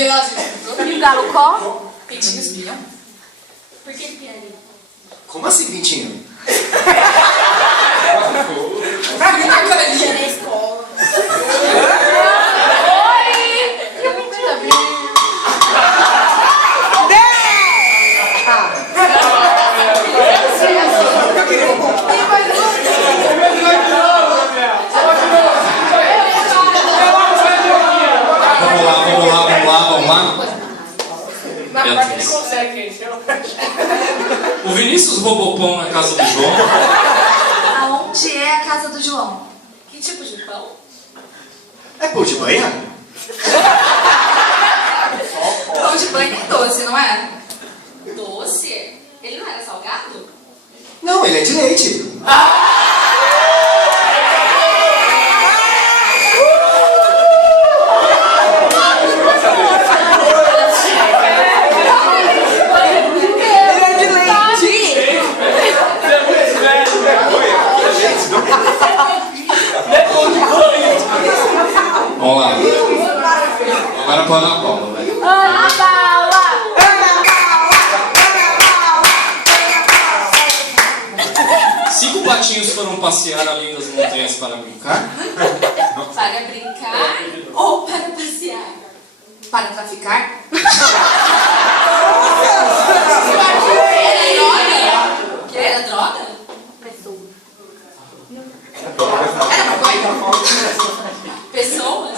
E o galo có? Pintinho espião. Por que piaria? Como assim, pintinho? Pra mim, na carinha. Na escola. E o pintinho também. Vamos lá. Na parte ele consegue, gente. O Vinícius roubou pão na casa do João. Aonde é a casa do João? Que tipo de pão? É pão de banha? Pão de banho é doce, não é? Doce? Ele não era salgado? Não, ele é de leite. Vamos lá. Agora para a Paula, velho. Ana Paula! Cinco patinhos foram passear além das montanhas para brincar. Para brincar ou para passear? Para traficar? Era droga? Que era droga? Pessoa. Era maconha? Pessoa?